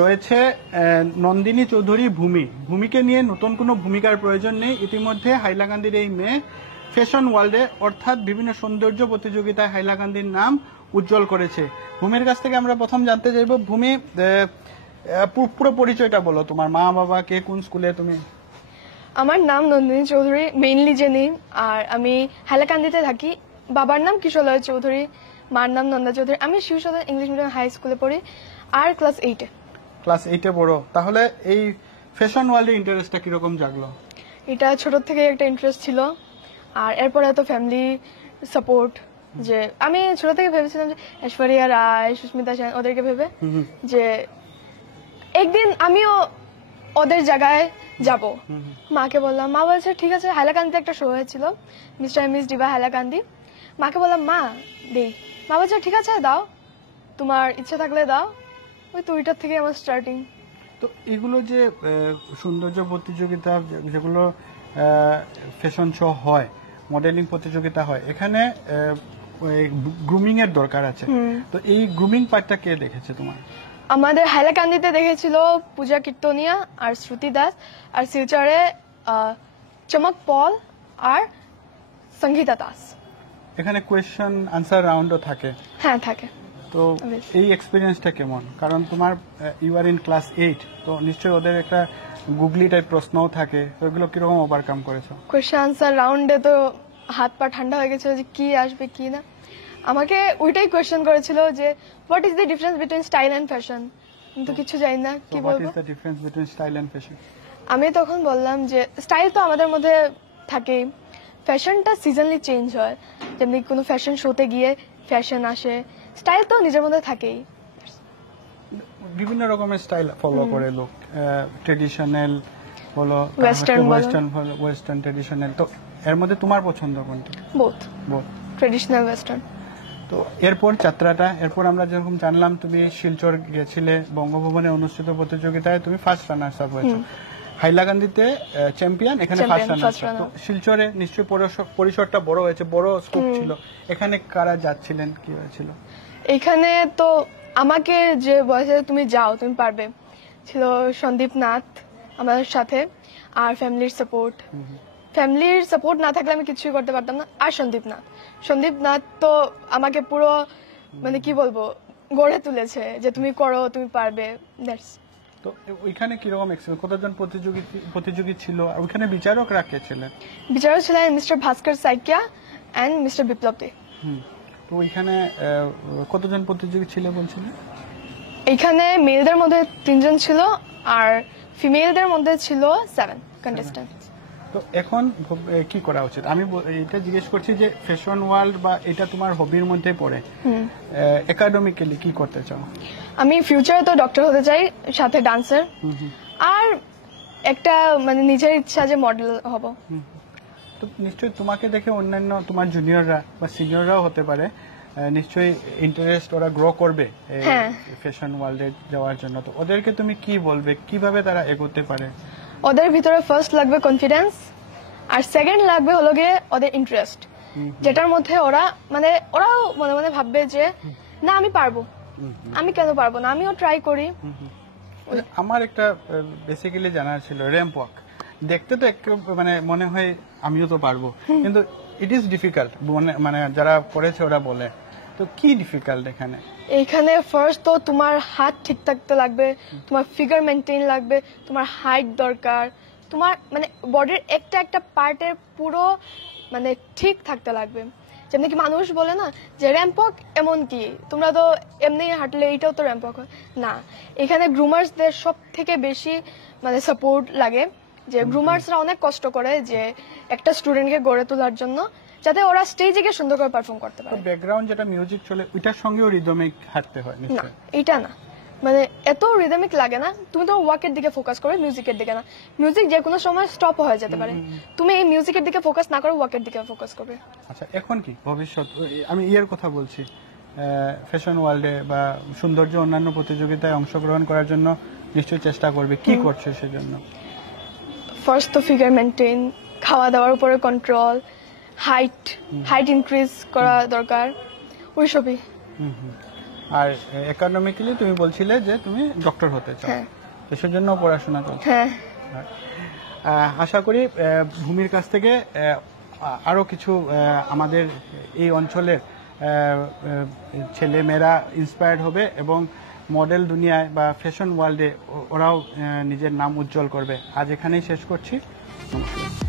রয়েছে নন্দিনী চৌধুরী ভূমিকে নিয়ে নতুন কোনো ভূমিকার প্রয়োজন নেই। ইতিমধ্যে হাইলাকান্দির এই মেয়ে ফ্যাশন ওয়ার্ল্ডে অর্থাৎ বিভিন্ন সৌন্দর্য প্রতিযোগিতায় হাইলাকান্দির নাম উজ্জ্বল করেছে। ভূমির কাছ থেকে আমরা প্রথম জানতে চাইব, ভূমি পুরো পরিচয়টা বলো, তোমার মা বাবা কে, কোন স্কুলে তুমি? আমার নাম নন্দিনী চৌধুরী, মেইনলি যে নেম, আর আমি হাইলাকান্দিতে থাকি। বাবার নাম কিশোরলয় চৌধুরী, মার নাম নন্দা চৌধুরী। আমি শিবসদন ইংলিশ মিডিয়াম হাই স্কুলে পড়ি আর ক্লাস 8-এ পড়ো। তাহলে এই ফ্যাশন ওয়ার্ল্ডে ইন্টারেস্টটা কিরকম জাগলো? এটা ছোট থেকে একটা ইন্টারেস্ট ছিল, আর এরপরে তো ফ্যামিলি সাপোর্ট, যে আমি ছোট থেকে ভেবেছিলাম যে ঐশ্বরিয়া রায়, সুস্মিতা সেন ওদেরকে ভেবে যে একদিন আমিও ওদের জায়গায় যাব। মাকে বললাম, মা বলছে ঠিক আছে। হাইলাকান্দিতে একটা শো হয়েছিল, Mister and Miss Diva Hailakandi. মাকে বললাম মা দেই, মা বলছে ঠিক আছে দাও, তোমার ইচ্ছা থাকলে দাও। ওই তো ওইটার থেকে আমার স্টার্টিং। তো এগুলো যে সৌন্দর্য প্রতিযোগিতা, যেগুলো ফ্যাশন শো হয়, মডেলিং প্রতিযোগিতা হয়, এখানে গ্রুমিং এর দরকার আছে। তো এই গ্রুমিং পার্টটা কে দেখেছে তোমার? আমাদের হাইলাকান্দিতে দেখেছিল পূজা কীর্তনিয়া আর শ্রুতি দাস, আর শিলচরে চমক পল আর সঙ্গীতা দাস। এখানে কোয়েশ্চেন আনসার রাউন্ডও থাকে? হ্যাঁ থাকে। তো এই এক্সপেরিয়েন্সটা কেমন? কারণ তোমার ইউ আর ইন ক্লাস 8, তো নিশ্চয়ই ওদের একটা গুগলি টাইপ প্রশ্নও থাকে, তো এগুলো কিরকম ওভারকাম করেছো? কোয়েশ্চেন আনসার রাউন্ডে তো হাত পা ঠান্ডা হয়ে গেছিল যে কি আসবে কি না। আমাকে ওইটাই কোয়েশ্চেন করেছিল যে what is the difference between style and fashion. কিন্তু কিছু জানি না কি বলবো। What is the difference between style and fashion? আমি তখন বললাম যে স্টাইল তো আমাদের মধ্যে থাকেই, ফ্যাশনটা সিজনলি চেঞ্জ হয়। যেমনি কোনো ফ্যাশন শোতে গিয়ে ফ্যাশন আসে, স্টাইল তো নিজের মধ্যে থাকেই। বিভিন্ন রকমের স্টাইল ফলো করে লোক, ট্রেডিশনাল বলো, ওয়েস্টার্ন ট্রেডিশনাল। তো এর মধ্যে তোমার পছন্দ কোনটা? Both traditional western. তো এরপর যাত্রাটা, এরপর আমরা যেরকম জানলাম তুমি শিলচর গেছিলে, বঙ্গভবনে অনুষ্ঠিত প্রতিযোগিতায় তুমি ফার্স্ট রানার্স আপ হয়েছো। হাইলাকান্দিতে চ্যাম্পিয়ন, এখানে ফার্স্ট রানার্স আপ। তো শিলচরে নিশ্চয়ই পরিসরটা বড় হয়েছে, বড় স্কোপ ছিল। এখানে কারা যাচ্ছিলেন, কি হয়েছিল? এখানে তো আমাকে যে বয়সে তুমি যাও তুমি পারবে ছিল সন্দীপ নাথ আমাদের সাথে, আর ফ্যামিলির সাপোর্ট না থাকলে আমি কিছুই করতে পারতাম না। আর সন্দীপ নাথ তো আমাকে পুরো মানে কি বলবো গড়ে তুলেছে যে তুমি করো, তুমি পারবে। তো ওইখানে কিরকম এক্সপেরিয়েন্স? কতজন প্রতিযোগী ছিল? ওইখানে বিচারকরা কে ছিলেন? বিচারক ছিলেন mister Bhaskar Saikia and mister Biplab De. তো ওইখানে কতজন প্রতিযোগী ছিল বলছিলেন? এখানে মেলদের মধ্যে 3 জন ছিল আর ফিমেলদের মধ্যে ছিল 7 কন্টেস্ট্যান্ট। তো এখন কি করা উচিত? আমি এটা জিজ্ঞেস করছি যে ফ্যাশন ওয়ার্ল্ড বা এটা তোমার হবির মধ্যে পড়ে, একাডেমিক্যালি কি করতে চাও? আমি ফিউচারে তো ডক্টর হতে চাই, সাথে ডান্সার, আর একটা মানে নিজের ইচ্ছা যে মডেল হব। তো নিশ্চয়ই তোমাকে দেখে অন্যান্য তোমার জুনিয়ররা বা সিনিয়ররাও হতে পারে, নিশ্চয়ই ইন্টারেস্ট ওরা গ্রো করবে ফ্যাশন ওয়ার্ল্ডে যাওয়ার জন্য। তো ওদেরকে তুমি কি বলবে, কিভাবে তারা এগোতে পারে? ওদের ভিতরে ফার্স্ট লাগবে কনফিডেন্স, আর সেকেন্ড লাগবে হলো গিয়ে ওদের ইন্টারেস্ট, যেটার মধ্যে ওরাও মনে মনে ভাববে যে না আমি পারবো, আমি কেন পারবো না, আমিও ট্রাই করি। আমার একটা বেসিক্যালি জানার ছিল র্যাম্প ওয়াক। দেখতে তো একটু মানে মনে হয় আমিও তো পারবো, কিন্তু ইট ইজ ডিফিকাল্ট। মানে যারা করেছে ওরা বলে তো কি ডিফিকাল্ট এখানে? এইখানে ফার্স্ট তো তোমার হাত ঠিক থাকতে লাগবে, তোমার ফিগার মেনটেন লাগবে, তোমার হাইট দরকার, তোমার মানে বডির একটা একটা পার্টের পুরো মানে ঠিক থাকতে লাগবে। যেমনি কি মানুষ বলে না যে র্যাম্পক এমন কি, তোমরা তো এমনি হাঁটলে এইটাও তো র্যাম্পক হয় না। এখানে গ্রুমার্সদের সব থেকে বেশি মানে সাপোর্ট লাগে, যে গ্রুমার্সরা অনেক কষ্ট করে যে একটা স্টুডেন্টকে গড়ে তোলার জন্য, যাতে ওরা স্টেজে গিয়ে সুন্দর করে পারফর্ম করতে পারে। ব্যাকগ্রাউন্ড যেটা মিউজিক চলে ওইটার সঙ্গেও রিদমিক হাঁটতে হয় না, নিশ্চয়ই? এটা না, মানে এত রিদমিক লাগে না। তুমি তো ওয়াকের দিকে ফোকাস করো, মিউজিকের দিকে না। মিউজিক যে কোনো সময় স্টপ হয়ে যেতে পারে, তুমি এই মিউজিকের দিকে ফোকাস না করে ওয়াকের দিকে ফোকাস করবে। আচ্ছা, এখন কি ভবিষ্যৎ? আমি ইয়ের কথা বলছি, ফ্যাশন ওয়ার্ল্ডে বা সৌন্দর্য অন্যান্য প্রতিযোগিতায় অংশগ্রহণ করার জন্য নিশ্চয়ই চেষ্টা করবে। কি করছে সেজন্য? ফার্স্ট তো ফিগার মেনটেন, খাওয়া দাওয়ার উপরে কন্ট্রোল, হাইট ইনক্রিজ করা দরকার, ওইসবই। আর একাডেমিক্যালি তুমি বলছিলে যে তুমি ডক্টর হতে চাও, হ্যাঁ এসের জন্য পড়াশোনা করছো। হ্যাঁ। আশা করি ভূমির কাছ থেকে আরো কিছু আমাদের এই অঞ্চলের ছেলে মেয়েরা ইন্সপায়ার্ড হবে এবং মডেল দুনিয়ায় বা ফ্যাশন ওয়ার্ল্ডে ওরাও নিজের নাম উজ্জ্বল করবে। আজ এখানেই শেষ করছি, নমস্কার।